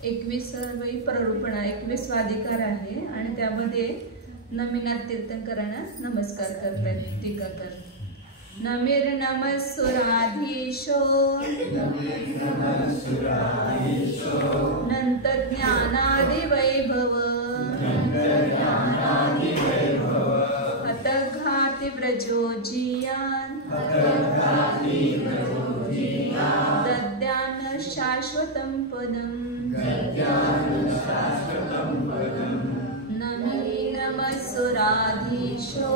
21वी प्ररूपणा 21 अधिकार आहे आणि त्यामध्ये नमिनाथ तीर्थंकरांना नमस्कार करतात टीकाकार. नमिर्नमस्सुराधीशो नंत ज्ञानादिवैभव हतघाति व्रजोजियान् दद्यान् शाश्वतं पदम्. नमिर्नमस्सुराधीशो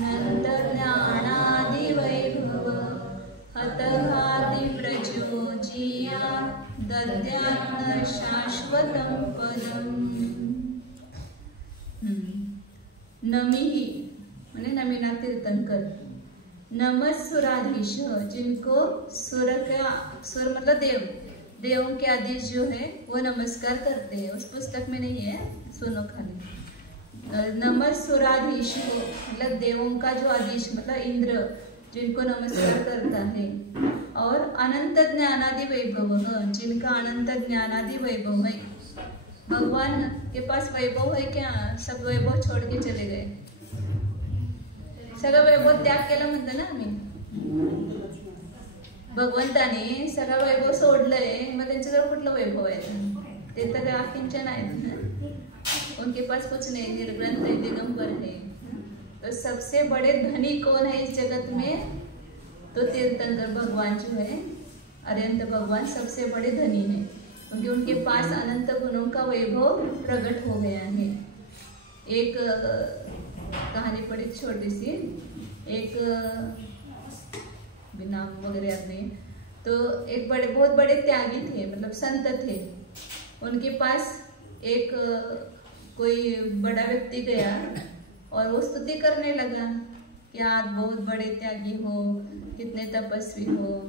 नंत ज्ञानादिवैभव हतघाति व्रजोजियान् दद्यान् शाश्वतं पदम्. नमिहि माने नमिनाथ तीर्थंकर. नमस्सुराधीश जिनको सुर मतलब देवों के आदेश जो है वो नमस्कार करते हैं. उस पुस्तक में नहीं है, सुनो खाली. नमस्सुराधीश मतलब देवों का जो आदेश मतलब इंद्र जिनको नमस्कार करता है. और अनंत ज्ञानादि वैभव जिनका अनंत ज्ञानादि वैभव है. भगवान के पास वैभव है क्या? सब वैभव छोड़ के चले गए. सगळं वैभव त्याग केला म्हणतो ना आम्ही. भगवंताने सगळं वैभव सोडलंय, मग त्यांच्याजवळ कुठलं वैभव आहे? ते तर अकिंचन आहेत ना. उनके पास कुछ नहीं, निर्ग्रंथ है, दिगंबर है. तो सबसे बड़े धनी कौन है इस जगत में? तो तीर्थंकर भगवान जो है, अरिहंत भगवान सबसे बड़े धनी है, क्योंकि उनके पास अनंत गुणों का वैभव प्रकट हो गया है. एक कहानी पढ़ी छोटी सी, एक नाम वगैरह याद नहीं. तो एक बहुत बड़े त्यागी थे, मतलब संत थे. उनके पास एक कोई बड़ा व्यक्ति गया और वो स्तुति करने लगा कि आप बहुत बड़े त्यागी हो, कितने तपस्वी हो,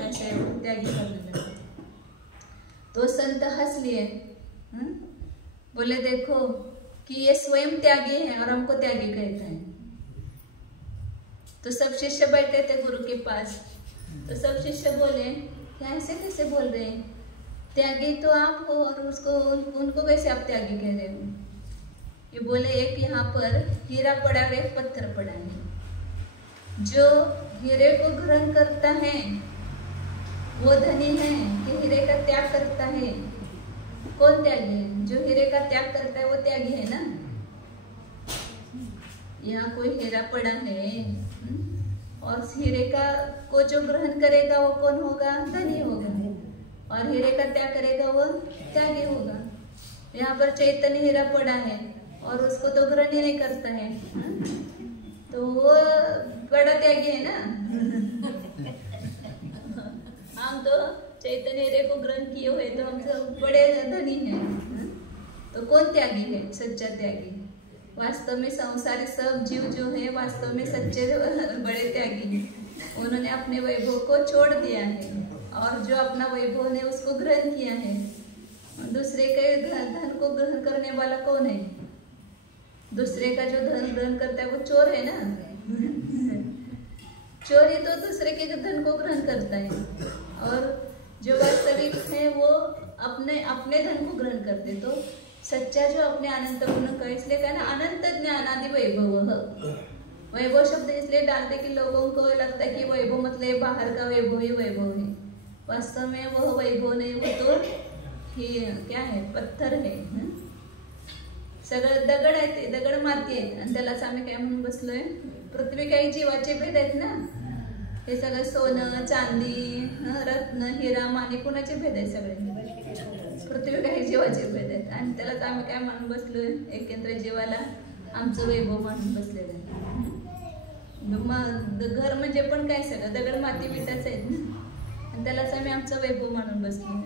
ऐसे त्यागी करने लगा. तो संत हंस लिए, बोले देखो कि ये स्वयं त्यागी है और हमको त्यागी कहता है. तो सब शिष्य बैठे थे गुरु के पास. तो सब शिष्य बोले क्या ऐसे कैसे बोल रहे हैं? त्यागी तो आप हो और उसको उनको कैसे आप त्यागी कह रहे हो? ये बोले एक यहाँ पर हीरा पड़ा है, एक पत्थर पड़ा है. जो हीरे को ग्रहण करता है वो धनी है कि हीरे का त्याग करता है? कौन त्यागी है? जो हीरे का त्याग करता है वो त्यागी है ना. यहाँ कोई हीरा पड़ा है और हीरे का को जो ग्रहण करेगा वो कौन होगा? धनी होगा. और हीरे का त्याग करेगा वो त्यागी होगा. यहाँ पर चैतन्य हीरा पड़ा है और उसको तो ग्रहण ही नहीं करता है, तो वो बड़ा त्यागी है ना. हम तो चैतन्य हीरे को ग्रहण किए हुए तो हम सब बड़े धनी हैं. तो कौन त्यागी है? सच्चा त्यागी. वास्तव में संसारी सब जीव जो है वास्तव में सच्चे बड़े त्यागी हैं. उन्होंने अपने वैभव को छोड़ दिया है और जो अपना वैभव ने उसको ग्रहण किया है. दूसरे के धन को ग्रहण करने वाला कौन है? दूसरे का जो धन ग्रहण करता है वो चोर है ना. चोर ही तो दूसरे के धन को ग्रहण करता है. और जो वास्तविक है वो अपने धन को ग्रहण करते. तो सच्चा जो अपने अनंत गुणों का, इसलिए कहा ना अनंत ज्ञानादि वैभव. वैभव शब्द इसलिए डालते कि लोगों को लगता है कि वैभव मतलब बाहर का वैभव ही वैभव है. वास्तव में वह वैभव नहीं, वो तो क्या है? पत्थर है. सगळं दगड आहे, ते दगड माती आहे आणि त्यालाच आम्ही काय म्हणून बसलोय? पृथ्वी काही जीवाचे भेद आहेत ना. हे सगळं सोनं, चांदी, रत्न, हिरा, माणी कुणाचे भेद आहेत? सगळे पृथ्वी काही जीवाचे भेद आहेत आणि त्यालाच आम्ही काय म्हणून बसलोय? एकेंद्र जीवाला आमचं वैभव म्हणून बसलेलं आहे. घर म्हणजे पण काय सगळं दगड माती विटाच आहेत ना, आणि त्यालाच आम्ही आमचं वैभव म्हणून बसलोय.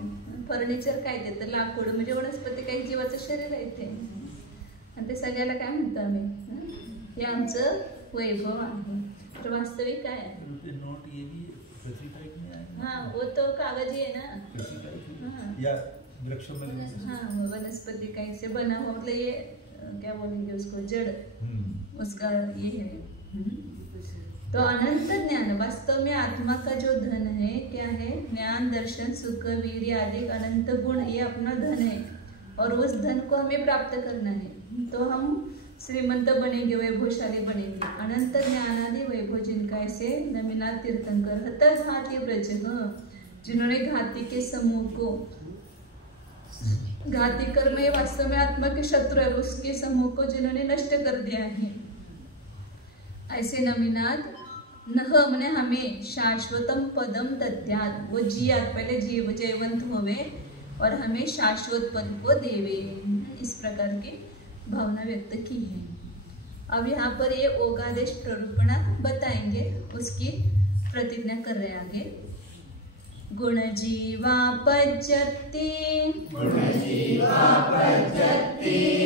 फर्निचर काय ते तर लाकूड म्हणजे वनस्पती काही जीवाचं शरीर आहे ते, आणि ते सगळ्याला काय म्हणतो आम्ही? हे आमचं वैभव आहे. तर वास्तविक काय आहे? हाँ वो तो कागज ही है ना. या वृक्ष में हाँ वनस्पति का से बना हुआ, मतलब ये क्या बोलेंगे उसको, जड़ उसका ये है. तो अनंत ज्ञान, वास्तव में आत्मा का जो धन है क्या है? ज्ञान, दर्शन, सुख, वीर्य आदि अनंत गुण, ये अपना धन है और उस धन को हमें प्राप्त करना है। तो हम श्रीमंत बनेंगे, वैभवशाली बनेंगे। अनंत ज्ञान आदि वैभव जिनका, ऐसे नमिनाथ तीर्थंकर हत घाती ब्रज, जिन्होंने घाती के समूह को, घाती कर्म ये वास्तव में आत्मा के शत्रु है, उसके समूह को जिन्होंने नष्ट कर दिया है, ऐसे नमिनाथ नह मने हमें शाश्वतम पदम दद्यात्, वो जियात, पहले जीव जयवंत होवे और हमें शाश्वत पद को देवे, इस प्रकार की भावना व्यक्त की है। अब यहाँ पर ये ओगादेश प्ररूपणा बताएंगे, उसकी प्रतिज्ञा कर रहे आगे। गुण जीवा पज्यति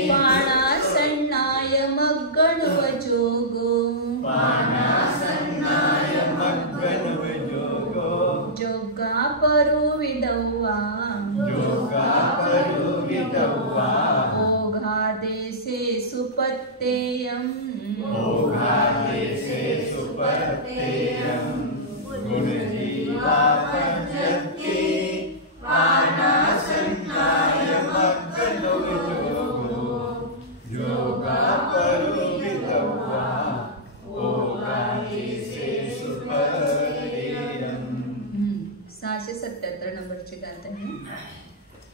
पाणासन्नाय मग्गणवजोगो जोगा परो विदौवा ओघादेशे सुपत्तेयं नंबरची गाथा आहे।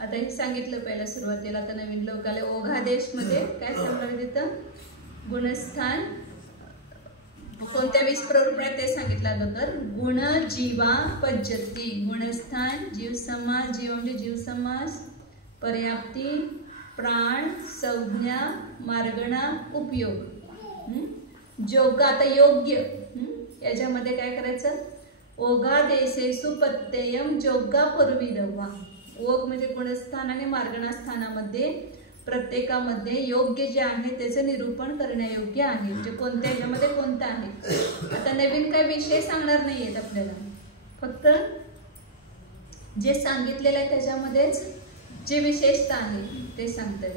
आता हे सांगितलं पहिलं सुरुवातीला, आता नवीन लोकाले ओघादेश मध्ये काय सांगणार तिथं? गुणस्थान कोणत्या 20 प्ररूपणा ते सांगितलं अगोदर। गुण जीवा पज्यती, गुणस्थान, जीव समास, जीव म्हणजे जीव समास, पर्याप्ती, प्राण, संज्ञा, मार्गणा, उपयोग, जोग, आता योग्य, याच्यामध्ये काय करायचं? ओघादेशे सुपत्तेयम जोगा पूर्वीदवा, ओघ म्हणजे गुणस्थान आणि मार्गणा स्थानामध्ये प्रत्येकामध्ये योग्य जे आहे त्याचं निरूपण करण्यायोग्य आहे, म्हणजे कोणत्या याच्यामध्ये कोणतं आहे। आता नवीन काही विषय सांगणार नाहीयेत आपल्याला, फक्त जे सांगितलेलं आहे त्याच्यामध्येच जे विशेषता आहे ते सांगतात।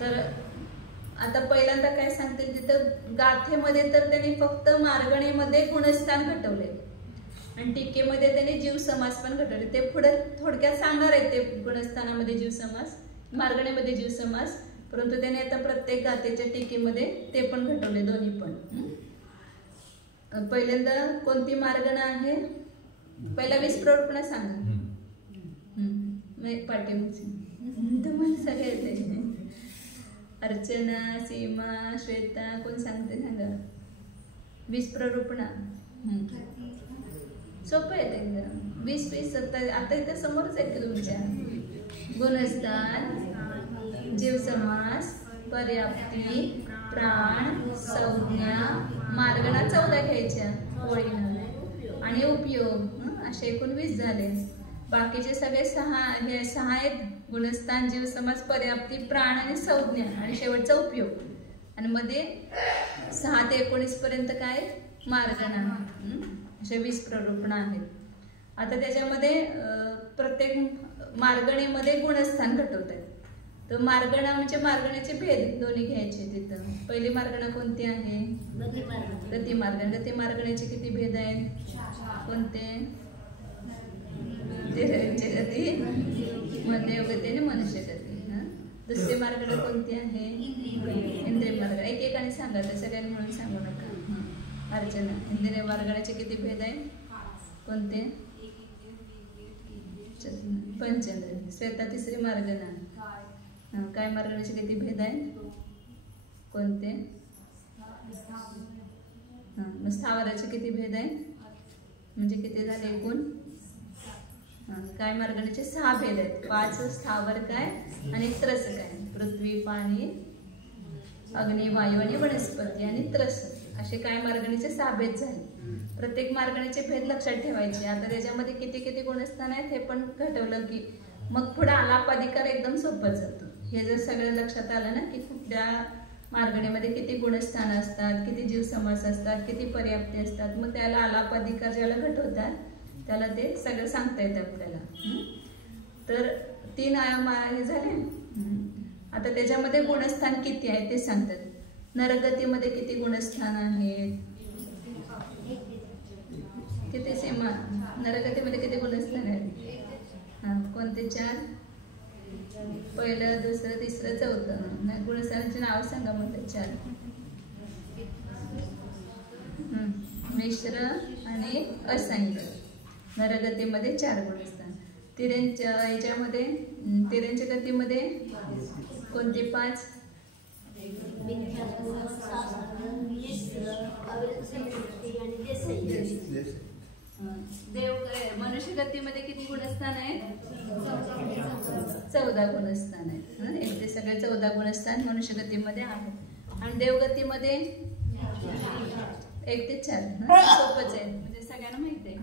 तर आता पहिल्यांदा काय सांगतील तिथं गाथेमध्ये, तर त्यांनी फक्त मार्गणेमध्ये गुणस्थान घटवले आणि टीकेमध्ये त्यांनी जीव समास पण घटवले। ते पुढे थोडक्यात सांगणार आहे ते गुणस्थानामध्ये जीव समास, मार्गणेमध्ये जीव समास, परंतु त्यांनी आता प्रत्येक गाथेच्या टीकेमध्ये ते पण घटवले, दोन्ही पण। पहिल्यांदा कोणती मार्गणा आहे? पहिला 20 प्ररूपणा सांगा, पाठीमुळे तुम्हाला सगळे येते। अर्चना, सीमा, श्वेता, कोण सांगते सांगा? 20 प्ररूपणा सोपं आहे एकदम, 20 आता इथं समोरच आहे की तुमच्या। गुणस्थान, जीव समास, पर्याप्ती, प्राण, संज्ञा, मार्गणा 14 घ्यायच्या ओळीनं आणि उपयोग, असे एकूण 20 झाले। बाकीचे सगळे 6 आहेत, गुणस्थान, जीव समास, पर्याप्ती, प्राण आणि संज्ञा आणि शेवटचा उपयोग, आणि मध्ये 6 ते 19 पर्यंत काय? मार्गणा, असे 20 प्ररूपणा आहेत। आता त्याच्यामध्ये प्रत्येक मार्गणेमध्ये गुणस्थान घटवत आहेत। तर मार्गणा म्हणजे मार्गणेचे भेद दोन्ही घ्यायचे तिथं। पहिली मार्गणा कोणती आहे? गती मार्गणा। गती मार्गणेचे किती भेद आहेत? कोणते? गती, मध्ययोग गती आणि मनुष्य गती। दुसरी मार्गणा कोणती आहे? इंद्रिय मार्गणा। एकेकाने सांगा, तर सगळ्यांनी म्हणून सांगू नका। अर्चना, इंद्रिय मार्गणाचे किती भेद आहेत? कोणते? पंचेंद्रिय। श्वेता, तिसरी मार्गणा, काय मार्गणाचे किती भेद आहेत? कोणते? मग स्थावराचे किती भेद आहेत? म्हणजे किती झाले एकूण? काय मार्गणाचे 6 भेद आहेत। 5 स्थावर काय आणि त्रस काय? पृथ्वी, पाणी, अग्नी, वायू आणि वनस्पती आणि त्रस, असे काय मार्गणीचे 6 भेद झाले। प्रत्येक मार्गणीचे भेद लक्षात ठेवायचे। आता त्याच्यामध्ये किती किती गुणस्थान आहेत हे पण घटवलं की मग पुढे आलापाधिकार एकदम सोपं जातो। हे जर सगळं लक्षात आलं ना की कुठल्या मार्गणीमध्ये किती गुणस्थान असतात, किती जीव समास असतात, किती पर्याप्ती असतात, मग त्याला आलापाधिकार ज्याला घटवतात त्याला ते सगळं सांगता येतं आपल्याला। तर 3 आयाम हे झाले। आता त्याच्यामध्ये गुणस्थान किती आहे ते सांगतात। नरगतीमध्ये किती गुणस्थान आहेत? किती सीमा नरगतीमध्ये किती गुणस्थान आहेत? हा, कोणते 4? पहिलं, दुसरं, तिसरं, चौथं. गुणस्थानाची नाव सांगा मग ते 4. मिश्र आणि असंख्य. नरगतीमध्ये 4 गुणस्थान. याच्यामध्ये तिऱ्यांच्या गतीमध्ये कोणते 5? मनुष्य गतीमध्ये किती गुणस्थान आहेत? 14 गुणस्थान आहेत. एक ते सगळे 14 गुणस्थान मनुष्य गतीमध्ये आहेत. आणि देवगतीमध्ये 1 ते 4. सोपच आहे, म्हणजे सगळ्यांना माहित आहे.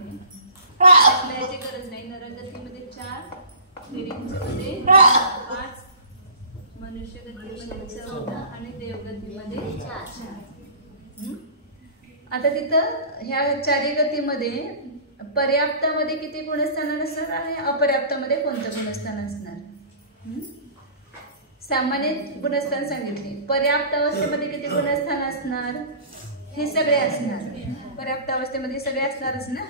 याची गरज नाही. नरगतीमध्ये 4, तिऱ्यांच्यामध्ये 5, मनुष्य गतीमध्ये 14 आणि देवगतीमध्ये 4. आता तिथं ह्या 4 गतीमध्ये पर्याप्तामध्ये किती गुणस्थान असणार आणि अपर्याप्तामध्ये कोणतं गुणस्थान असणार? सामान्य गुणस्थान सांगितले. पर्याप्त अवस्थेमध्ये किती गुणस्थान असणार? हे सगळे असणार. पर्याप्त अवस्थेमध्ये सगळे असणारच ना.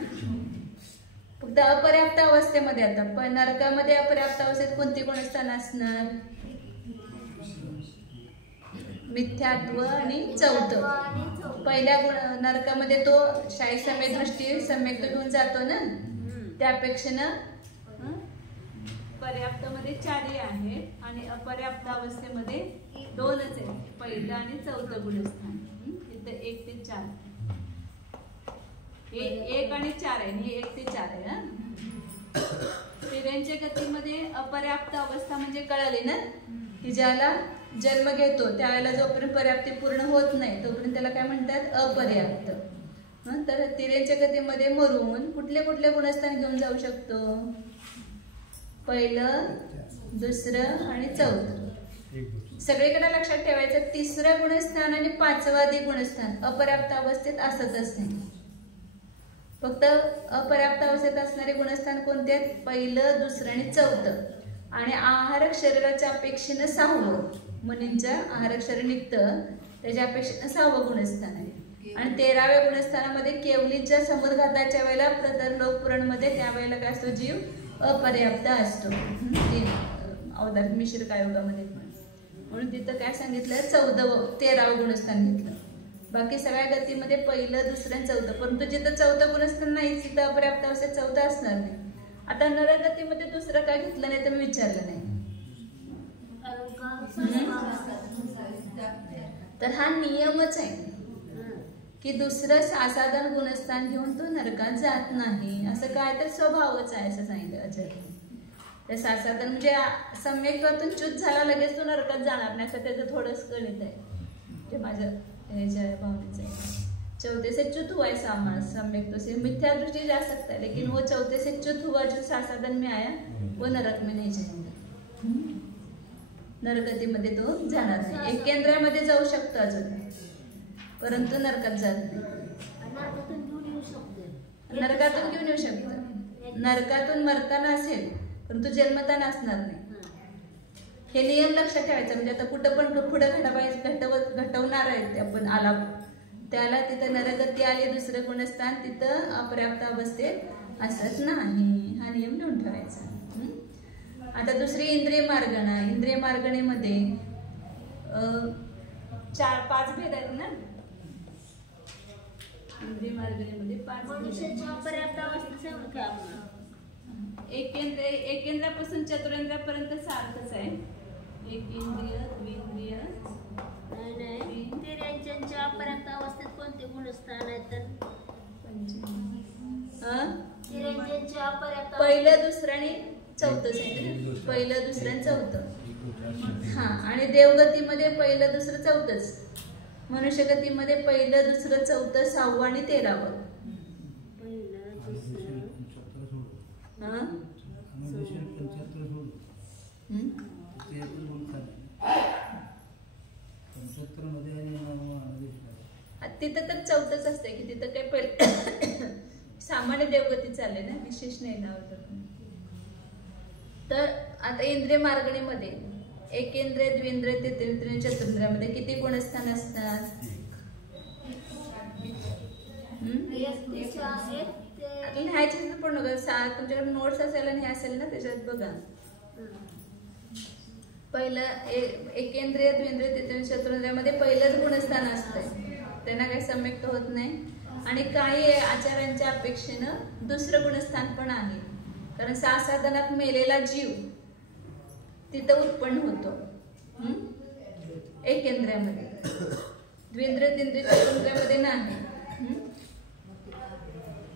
फक्त अपर्याप्त अवस्थेमध्ये आता नरकामध्ये अपर्याप्त अवस्थेत कोणती गुणस्थान असणार? मिथ्यात्व आणि चौथं. पहिल्या नरकामध्ये तो शाही सम्यक दृष्टी सम्यक घेऊन जातो ना, त्यापेक्षा पर्याप्तमध्ये 4 आहेत आणि अपर्याप्त अवस्थेमध्ये 2च आहेत. पहिलं आणि चौथं गुणस्थान. इथं 1 ते 4. हे 1 आणि 4 आहे. हे 1 ते 4 आहे. तिऱ्यांच्या गतीमध्ये अपर्याप्त अवस्था म्हणजे कळाली ना, की ज्याला जन्म घेतो त्यावेळेला जोपर्यंत पर्याप्ती पूर्ण होत नाही तोपर्यंत त्याला काय म्हणतात? अपर्याप्त. तर तिऱ्यांच्या गतीमध्ये मरून कुठले कुठले गुणस्थान घेऊन जाऊ शकतो? पहिलं, दुसरं आणि चौथं. सगळीकडे लक्षात ठेवायचं 3रं गुणस्थान आणि 5वादी गुणस्थान अपर्याप्त अवस्थेत असतच नाही. फक्त अपर्याप्त अवस्थेत असणारे गुणस्थान कोणते आहेत? पहिलं, दुसरं आणि चौथं. आणि आहारक शरीराच्या अपेक्षेनं 6वं, मुनींच्या आहारक शरीर निघतं त्याच्या अपेक्षेनं 6वं गुणस्थान आहे. आणि 13व्या गुणस्थानामध्ये केवलीच्या समुद्घाताच्या वेळेला प्रतर लोकपुराणमध्ये त्यावेळेला काय असतो? जीव अपर्याप्त असतो. अवतार मिश्र कायोगामध्ये म्हणून तिथं काय सांगितलं? 13वं गुणस्थान घेतलं. बाकी सगळ्या गतीमध्ये पहिलं, दुसरं आणि चौथं. परंतु जिथं 4थं गुणस्थान नाही तिथं अपर्याप्त अवस्थेत 4थं असणार नाही. आता नरगतीमध्ये दुसरं काय घेतलं नाही तर मी विचारलं नाही. तर हा नियमच आहे की दुसरं साधारण गुणस्थान घेऊन तो नरकात जात नाही. असं काय तर स्वभावच आहे असं सांगितलं आचार्य. त्या साधारण म्हणजे सम्यक्त्वातून च्युत झाला लगेच तो नरकात जाणार नाही असं त्याचं थोडंच गणित आहे. ते माझ्या ह्याच्या भावनेचं आहे. 4 से च्युत हुआ है सम्यक से मिथ्या दृष्टि जा सकता है, लेकिन वो 4 से च्युत हुआ जो साधन में आया वो नरक में नहीं जाएगा. नरगतीमध्ये तो जाणार नाही. एक केंद्रामध्ये जाऊ शकतो अजून, परंतु नरकात जात नाही. नरकातून घेऊन येऊ शकतो. नरकातून मरताना असेल परंतु जन्मताना असणार नाही. हे नियम लक्षात ठेवायचं. म्हणजे आता कुठं पण पुढं घटवणार आहे ते आपण आला त्याला तिथं नरगती आली दुसरं गुणस्थान तिथं अपर्याप्त अवस्थेत असत नाही. हा नियम लिहून ठेवायचा. आता दुसरी इंद्रिय मार्गणा. इंद्रिय मार्गणेमध्ये 4-5 भेद आहेत ना. इंद्रिय मार्गणेमध्ये 5 अपर्याप्त अवस्थेत एक केंद्रापासून चतुरेंद्रापर्यंत सारखंच आहे. एक इंद्रिय, द्विंद्रिय. तिऱ्यांच्या अपर्याप्त अवस्थेत कोणते गुणस्थान आहेत? पहिलं, दुसरं आणि चौथं सांगितलं. पहिलं, दुसरं आणि चौथं. हा, आणि देवगतीमध्ये पहिलं, दुसरं, चौथंच. मनुष्यगतीमध्ये पहिलं, दुसरं, चौथं, 6वं आणि 13वं. तिथं तर 4थंच असतंय की तिथं काही पहिले सामान्य देवगती चालले ना, विशेष नाही लावत. तर आता इंद्रिय मार्गणीमध्ये एकेंद्रिय, द्विंद्रिय, तृतीयेंद्रिय, चतुर्ंद्रियामध्ये किती गुणस्थान असतात? लिहायचे तर पूर्ण तुमच्याकडे नोट्स असेल आणि हे असेल ना त्याच्यात बघा. पहिलं एकेंद्रिय, द्विंद्रिय, तृतीय, चतुर्ंद्रियामध्ये पहिलंच गुणस्थान असतंय, त्यांना काही सम्यक्त होत नाही. आणि काही आचार्यांच्या अपेक्षेनं दुसरं गुणस्थान पण आहे, कारण सासाधनात मेलेला जीव तिथं उत्पन्न होतो एकेंद्रियामध्ये, द्विंद्रिय, तींद्रिय, चतुर्ंद्रियामध्ये नाही.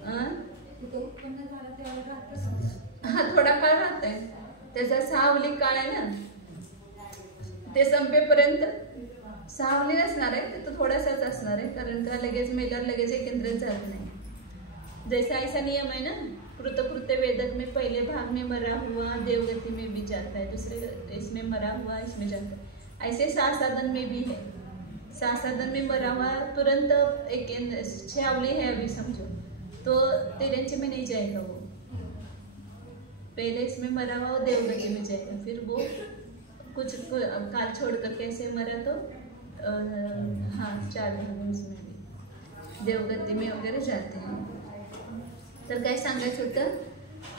हा थोडाफार राहतंय, त्याचा 6 अवलिक काळ आहे ना, ते संपेपर्यंत 6 अवली नसणार आहे, ते तर थोडासाच असणार आहे, कारण का लगेच मेल्यावर लगेच एकेंद्रियात जात नाही. जैसा ऐसा नियम है ना, कृतकृत्य वेदक में पहले भाग में मरा हुआ देवगति में भी जाता है, दूसरे इसमें मरा हुआ इसमें जाता है. ऐसे सासाधन में भी है, सासाधन में मरा हुआ तुरंत एकेंद्र 6 अवली है अभी समझो, तो 13 में नहीं जाएगा वो, पहले इसमें मरा हुआ वो देवगति में जाएगा, फिर वो कुछ काल छोड़ कर कैसे मरा तो हाँ 4 भाग उसमें भी देवगति में वगैरे जाते हैं. तर काय सांगायचं होतं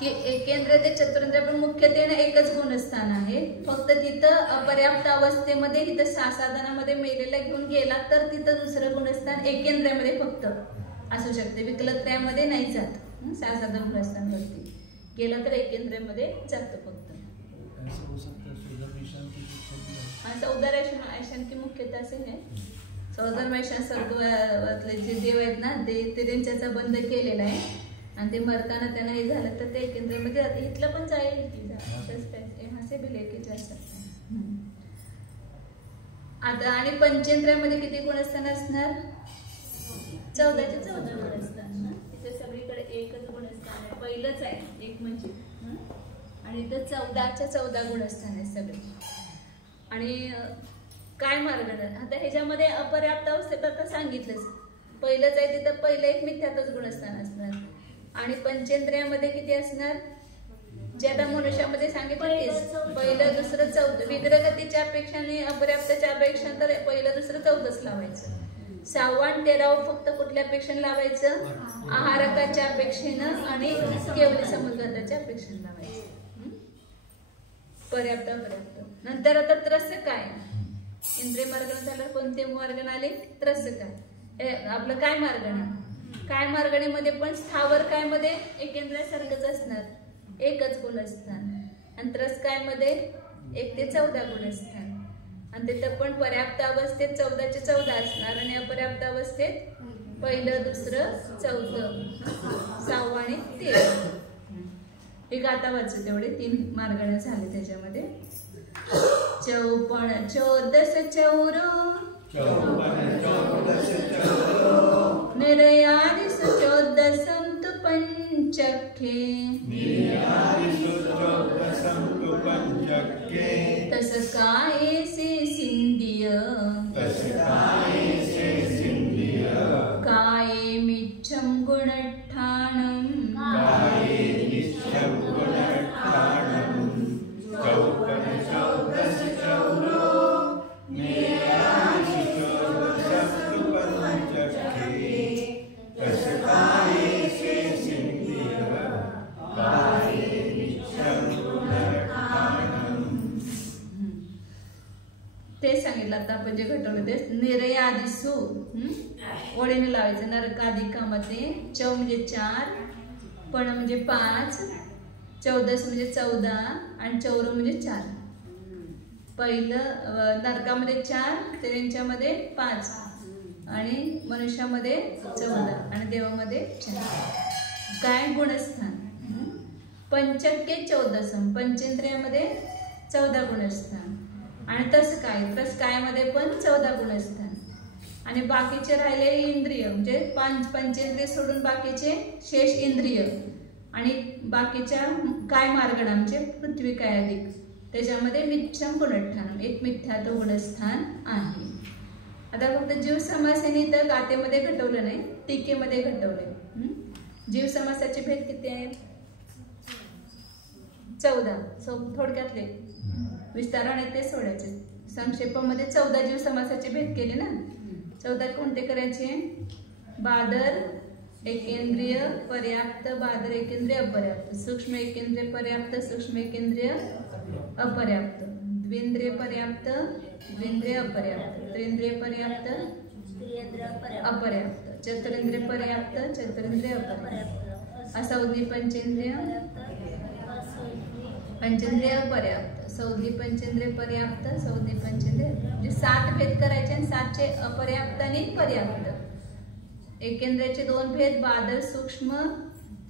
की एकेंद्रिय ते चतुरेंद्रिय पण मुख्यत्वेने एकच गुणस्थान आहे, फक्त तिथं अपर्याप्त अवस्थेमध्ये तिथं सासाधनामध्ये मेलेला घेऊन गेला तर तिथं दुसरं गुणस्थान एकेंद्रियामध्ये फक्त असू शकते, विकलत्रयामध्ये नाही जात. सासाधन गुणस्थानवरती गेला तर एकेंद्रियामध्ये जातं फक्त. सौदर्शन की मुख्यतः से है, सौदर्शन स्वर्गातले जे देव आहेत ना ते त्यांच्याचा बंद केलेला आहे, आणि ते मरताना त्यांना हे झालं तर ते एकेंद्रियामध्ये जाते. इथलं पण जाईल की यहाँ से भी लेके जा सकते हैं. आता आणि पंचेंद्रियामध्ये किती गुणस्थान असणार? 14चे 14 गुणस्थान. तिथे सगळीकडे एकच गुणस्थान आहे, पहिलंच आहे एक म्हणजे, आणि इथं 14च्या 14 गुणस्थान आहे सगळे. आणि काय मार्ग आता ह्याच्यामध्ये अपर्याप्त अवस्थेत आता सांगितलंच, पहिलंच आहे तिथं पहिलं एक मिथ्यातच गुणस्थान असणार. आणि पंचेंद्रियामध्ये किती असणार? जे आता मनुष्यामध्ये सांगितलं तेच, पहिलं दुसरं चौथं. विग्रहगतीच्या अपेक्षाने अपर्याप्तच्या अपेक्षा तर पहिलं दुसरं चौथंच लावायचं. 6वा आणि 13वा फक्त कुठल्या अपेक्षेने लावायचं? आहारकाच्या अपेक्षेनं आणि केवली समुद्गताच्या अपेक्षेने लावायचं. पर्याप्त अपर्याप्त. नंतर आता त्रस काय? इंद्रिय मार्गण झालं, कोणते मार्गण आले? त्रस काय आपलं काय मार्गण? काय मार्गणीमध्ये पण स्थावर काय मध्ये एकेंद्रियासारखंच असणार, एकच गुणस्थान. आणि त्रस काय मध्ये 1 ते 14 गुणस्थान. आणि तिथं पण पर्याप्त अवस्थेत 14चे 14 असणार, आणि अपर्याप्त अवस्थेत पहिलं दुसरं चौथं, 6वा आणि 13. हे गाता वाचू तेवढे 3 मार्गणे झाले त्याच्यामध्ये. 54 14 चौरो निर्यादिस 14 तु पंचखे, तस काय से सिंधिय, काय मिच्छम गुणठाणम, ते सांगितलं. आता आपण जे घटवलं ते निर्यादिसु ओळीने लावायचं. नरकाधिकामध्ये चौ म्हणजे 4, पण म्हणजे 5, 14 म्हणजे 14 आणि चौर म्हणजे 4. पहिलं नरकामध्ये 4, त्यांच्यामध्ये 5 आणि मनुष्यामध्ये 14 आणि देवामध्ये 4. काय गुणस्थान? पंचक्के 14, पंचेंद्रियामध्ये 14 गुणस्थान. आणि तस काय मध्ये पण 14 गुणस्थान. आणि बाकीचे राहिले इंद्रिय, म्हणजे पंचेंद्रिय सोडून बाकीचे शेष इंद्रिय, आणि बाकीच्या काय मार्गणा म्हणजे पृथ्वी काय अधिक, त्याच्यामध्ये मिच्छम गुणस्थान, एक मिथ्यात्व गुणस्थान आहे. आता फक्त जीव समासाने तर गातेमध्ये घटवलं नाही, टीकेमध्ये घटवलंय. जीव समासाचे भेद किती आहेत? 14. थोडक्यातले विस्ताराने ते सोडायचे. संक्षेपामध्ये 14 जीव समासाचे भेद केले ना. 14 कोणते करायचे? बादर, एकेंद्रिय पर्याप्त, बादर एकेंद्रिय अपर्याप्त, सूक्ष्म एकेंद्रिय पर्याप्त, सूक्ष्म एकेंद्रिय अपर्याप्त, द्विंद्रिय पर्याप्त, द्विंद्रिय अपर्याप्त, त्रिंद्रिय पर्याप्त, अपर्याप्त, चतुरेंद्रिय पर्याप्त, चतुरेंद्रिय अपर्याप्त, असंज्ञी पंचेंद्रिय, पंचेंद्रिय अपर्याप्त, संज्ञी पंचेंद्रिय पर्याप्त, संज्ञी पंचेंद्रिय, म्हणजे 7 भेद करायचे आणि 7चे अपर्याप्त आणि पर्याप्त. एकेंद्रियाचे 2 भेद, बादर सूक्ष्म,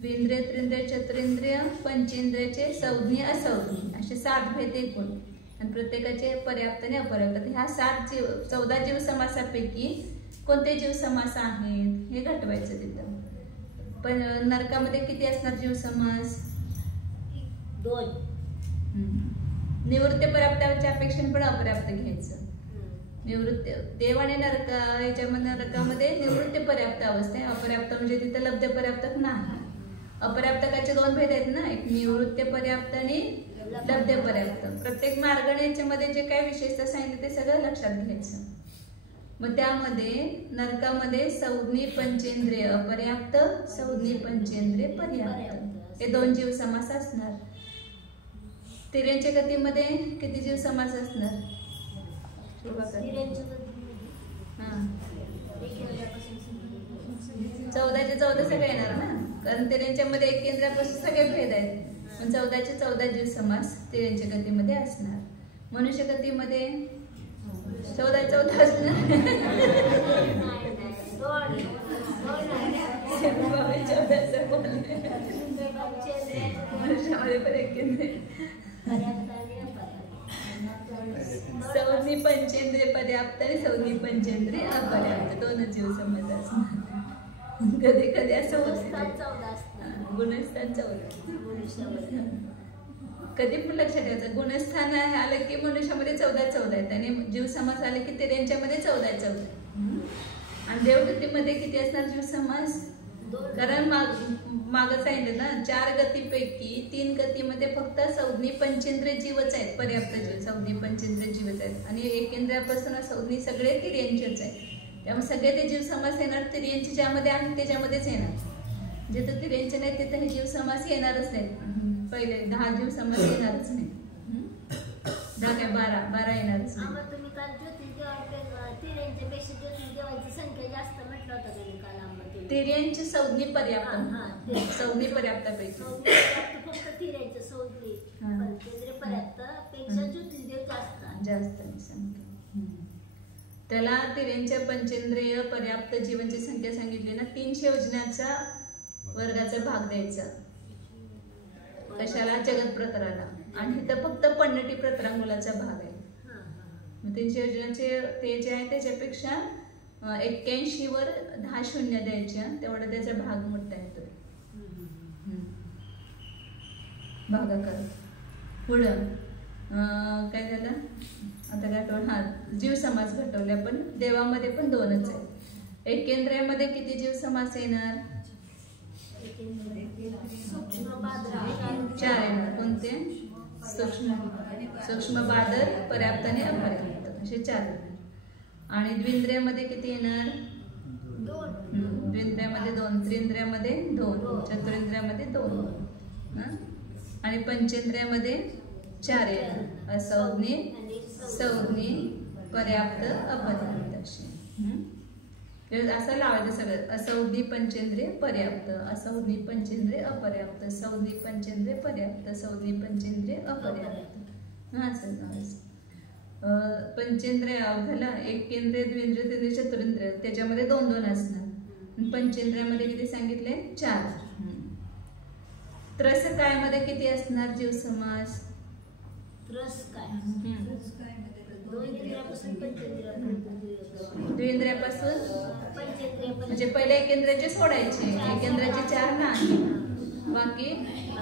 द्विंद्रिय, त्रिंद्रिय, चतुरेंद्रिय, पंचेंद्रियाचे संज्ञी, असंज्ञी असे 7 भेद एकूण, आणि प्रत्येकाचे पर्याप्त आणि अपर्याप्त. ह्या 14 जीव समासापैकी कोणते जीव समास आहेत हे घटवायचं तिथं. पण नरकामध्ये किती असणार जीव समास? 2. निवृत्ती पर्याप्ताच्या अपेक्षेने पण अपर्याप्त घ्यायचं. निवृत्ती देव आणि नरकामध्ये निवृत्ती पर्याप्त अवस्था आहे. अपर्याप्त म्हणजे तिथं लब्ध पर्याप्त नाही. अपर्याप्तकाचे 2 भेद आहेत ना, एक निवृत्ती पर्याप्त आणि लब्ध पर्याप्त. प्रत्येक मार्गण्याच्यामध्ये जे काय विशेषता सांगितले ते सगळं लक्षात घ्यायचं. मग त्यामध्ये नरकामध्ये संज्ञी पंचेंद्रिय अपर्याप्त, संज्ञी पंचेंद्रिय पर्याप्त हे 2 जीव समास असणार. तिर्यंच्या गतीमध्ये किती जीव समास असणार? 14चे 14 सगळे येणार ना, कारण तिर्यंच्यामध्ये एक केंद्रापासून सगळे भेद आहेत. पण 14चे 14 जीव समास तिर्यंच्या गतीमध्ये असणार. मनुष्य गतीमध्ये 14 असणार. मनुष्यामध्ये पण एक केंद्र, संज्ञी पंचेंद्रिय पर्याप्त आणि संज्ञी पंचेंद्रिय अपर्याप्त 2 जीव समास असणार. कधी कधी असं होतं गुणस्थान 14. कधी पण लक्षात ठेवायचं, गुणस्थान आलं की मनुष्यामध्ये 14 आहेत आणि जीव समास आले की तिर्यंच्यामध्ये 14. आणि देवगतीमध्ये किती असणार जीव समास? कारण मागं सांगितलं ना, 4 गतीपैकी 3 गतीमध्ये फक्त संज्ञी पंचेंद्रिय जीवच आहेत, पर्याप्त जीव संज्ञी पंचेंद्रिय जीवच आहेत. आणि एकेंद्रियापासून संज्ञी सगळे तिर्यंचेच आहेत. त्यामुळे सगळे ते जीव समास येणार तिर्यंची ज्यामध्ये आहे त्याच्यामध्येच येणार. जिथं तिर्यंचे नाही तिथं हे जीव समास येणारच नाहीत. पहिले 10 जीव समास येणारच नाही. 10 काय 12 येणारच नाही. तुम्ही काल तिर्यंच्यापेक्षा ज्योतिर्देवांची संख्या जास्त म्हटलं होतं तुम्ही काल आम्हाला. तिर्यंची संज्ञी पर्याप्त, संज्ञी पर्याप्तापैकी फक्त तिर्यंचं संज्ञी पंचेंद्रिय पर्याप्तपेक्षा ज्योतिर्देव जास्त संख्या. त्याला तिर्यंच्या पंचेंद्रिय पर्याप्त जीवांची संख्या सांगितली ना, 300 योजनाचा वर्गाचा भाग द्यायचा. कशाला? जगत प्रतराला. आणि इथं फक्त पन्नटी प्रतरांगुलाचा भाग आहे. मग 300 योजनाचे ते जे आहे त्याच्यापेक्षा 81 वर 10 शून्य द्यायच्या, तेवढा त्याचा भाग मोठा येतो. भागाकार पुढं काय झालं आता काय जीव समास घटवले आपण. देवामध्ये पण 2च आहे. एकेंद्रियामध्ये किती जीव समास येणार? 4 येणार. कोणते? सूक्ष्म बादर पर्याप्त आणि अपर्याप्त असे 4 येणार. आणि द्विंद्रियामध्ये किती येणार? 2. द्विंद्रियामध्ये 2, त्रिंद्रियामध्ये 2, चतुरेंद्रियामध्ये 2 आणि पंचेंद्रियामध्ये 4 येणार. असंज्ञी, संज्ञी, पर्याप्त, अपर्याप्त असे. असं लावायचं सगळं. असंज्ञी पंचेंद्रिय पर्याप्त, असंज्ञी पंचेंद्रिय अपर्याप्त, संज्ञी पंचेंद्रिय पर्याप्त, संज्ञी पंचेंद्रिय अपर्याप्त असं लावायचं. पंचेंद्रिय झालं एक केंद्रिय, द्विंद्रिय, त्रिंद्रिय, चतुरेंद्रिय, त्याच्यामध्ये 2 असणार. पंचेंद्रियामध्ये किती सांगितले? 4. त्रस काय मध्ये किती असणार जीव समास? द्विंद्रियापासून म्हणजे पहिले एकेंद्रियाचे सोडायचे, एकेंद्रियाचे 4 नाही, बाकी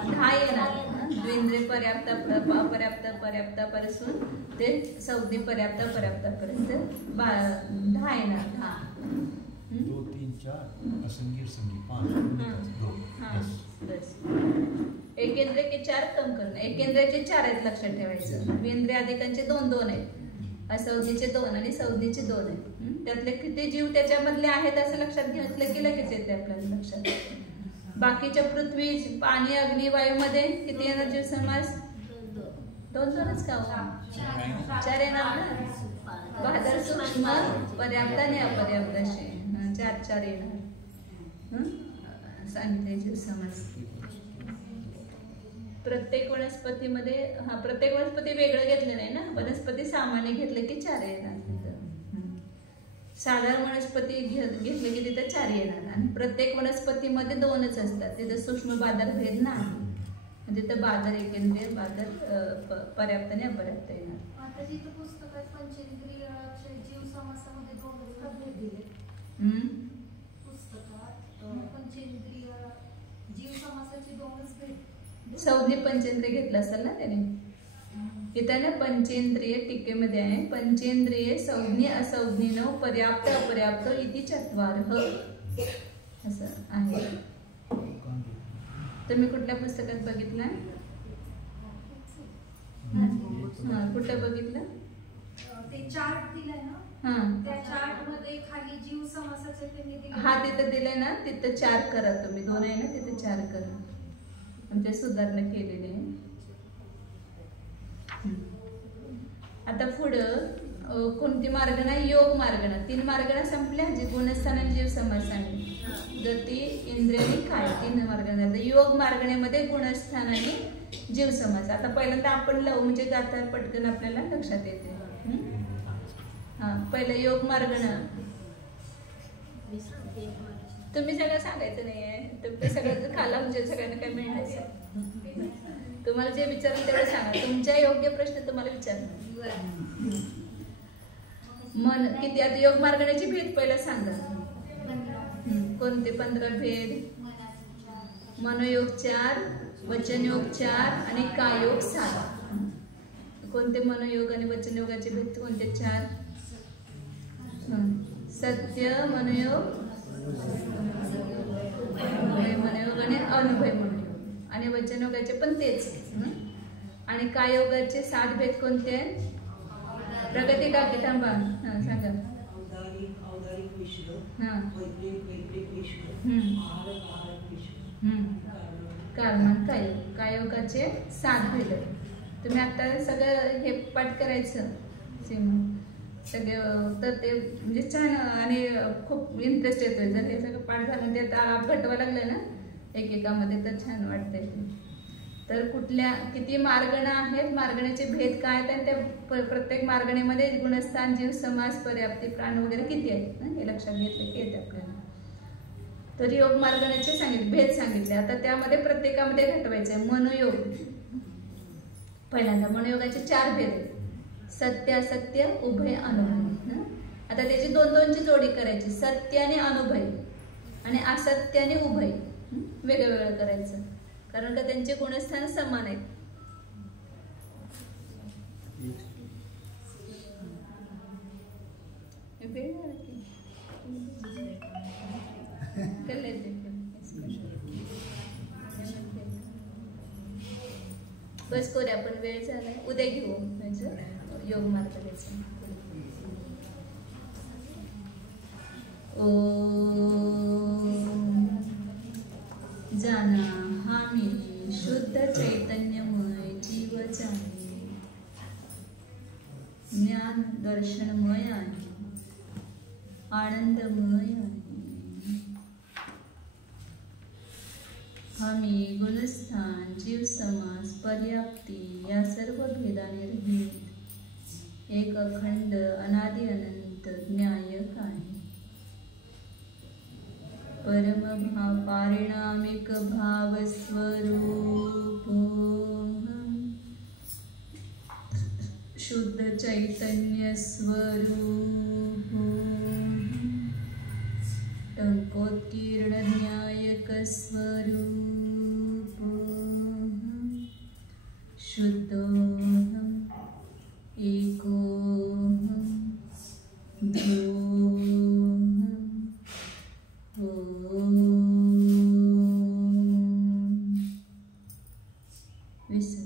10 येणार. द्विंद्रिय पर्याप्त, अपर्याप्त, पर्याप्तापासून ते संज्ञी पर्याप्त, पर्याप्तापर्यंत 10 येणार. 2, 3, 4 असंख्य संख्या 5 10. एकेंद्रिय के 4 कम करणं. एकेंद्रियाचे 4 आहेत लक्षात ठेवायचं. द्विंद्रिय अधिकांचे 2 आहेत असंज्ञेचे 2 आणि संज्ञेचे 2 आहे. त्यातले किती जीव त्याच्यामधले आहेत असं लक्षात घेतलं की लगेच येते आपल्याला लक्षात. बाकीच्या पृथ्वी, पाणी, अग्नी, वायूमध्ये किती येणार जीव समास? 2च का? 4 येणार ना. बहादर, सूक्ष्म, पर्याप्त आणि अपर्याप्त असे 4 येणार. सांगितले जीव समास. प्रत्येक वनस्पतीमध्ये प्रत्येक वनस्पती वेगळं घेतलं नाही ना. वनस्पती सामान्य घेतलं की 4 येणार. साधारण वनस्पती घेतलं की तिथं 4 येणार. आणि प्रत्येक वनस्पतीमध्ये 2च असतात. तिथं सूक्ष्म बादर भेद नाही. तिथं बादर, एकेंद्रिय बादर, पर्याप्त आणि अपर्याप्त येणार. आता जिथं पुस्तकात पंचेंद्रिय जीव समासामध्ये 2 भेद दिले. पुस्तकात पंचेंद्रिय जीव समासाचे 2च भेद. संज्ञे पंचेंद्रिय घेतलं असेल ना त्याने. इथं ना पंचेंद्रिय टीकेमध्ये आहे. पंचेंद्रिय संज्ञे असंज्ञेनो पर्याप्त अपर्याप्त इति 4 असं आहे. तुम्ही कुठल्या पुस्तकात बघितलं? कुठं बघितलं? ते चार्ट दिलंय ना. त्या चार्ट मध्ये खाली जीव समासाचे त्यांनी दिले. तिथं दिलंय ना. तिथं 4 करा तुम्ही. 2 आहे ना, तिथं 4 करा. म्हणजे सुधारणा केलेली आहे. आता पुढं कोणती मार्गणा? योग मार्गणा. 3 मार्गणा संपल्या. जे गुणस्थान आणि जीव समास आहे. गती, इंद्रिय आणि काय 3 मार्गणा. योग मार्गणेमध्ये गुणस्थान आणि जीव समास. आता पहिल्यांदा आपण लव म्हणजे गाथा पटकन आपल्याला लक्षात येते. पहिलं योग मार्गणा. तुम्ही सगळं सांगायचं नाहीये. तुम्ही सगळं खाला म्हणजे सगळ्यांना काय मिळायचं. तुम्हाला जे विचारलं तेवढं सांगा. तुमच्या योग्य प्रश्न तुम्हाला विचारणार. मन किती? आता योग मार्गण्याचे भेद पहिला सांगा. कोणते? 15 भेद. मनोयोग 4, वचनयोग 4 आणि कायोग 7. कोणते मनोयोग आणि वचनयोगाचे भेद? कोणते 4? सत्य, मनोयोग आणि अनुभय मनोयोग. आणि वचनयोगाचे पण तेच. आणि कायोगाचे 7 भेद कोणते? प्रगती काकी थांबा. सांगा. कारण कायोगाचे 7 भेद. तुम्ही आता सगळं हे पाठ करायचं सीमा सगळे. तर ते म्हणजे छान आणि खूप इंटरेस्ट येतोय. जर हे सगळं पाठ झालं ते घटवा लागलं ना एकेकामध्ये तर छान वाटतंय. तर कुठल्या किती मार्गणा आहेत, मार्गण्याचे भेद काय आहेत आणि त्या प्रत्येक मार्गणेमध्ये गुणस्थान, जीव समास, पर्याप्ती, प्राण वगैरे किती आहेत हे लक्षात घेतलं की येते आपल्याला. तर योग मार्गण्याचे सांगितले, भेद सांगितले. आता त्यामध्ये प्रत्येकामध्ये घटवायचे. मनोयोग पहिल्यांदा. मनोयोगाचे 4 भेद आहेत. सत्य, असत्य, उभय, अनुभय. आता त्याची 2-2ची जोडी करायची. सत्य आणि अनुभय आणि असत्य आणि उभय वेगळं वेगळं करायचं. कारण का त्यांचे गुणस्थान समान आहेत. बस करूया आपण. वेळ झालाय. उद्या घेऊ योग मार्गाचा. जाना हामी शुद्ध चैतन्यमय जीव जाणे, ज्ञान दर्शनमय आहे, आनंदमय आहे. हामी गुणस्थान, जीव समास, पर्याप्ती या सर्व भेदाने रहित एक अखंड अनादि अनंत न्यायक आहे. परमभाव पारिणामिक भाव स्वरूप शुद्ध चैतन्य स्वरूप टंकोत्कीर्ण न्यायक स्वरूप शुद्धोहम एकोहम द्योहम ओम. विसर्ग.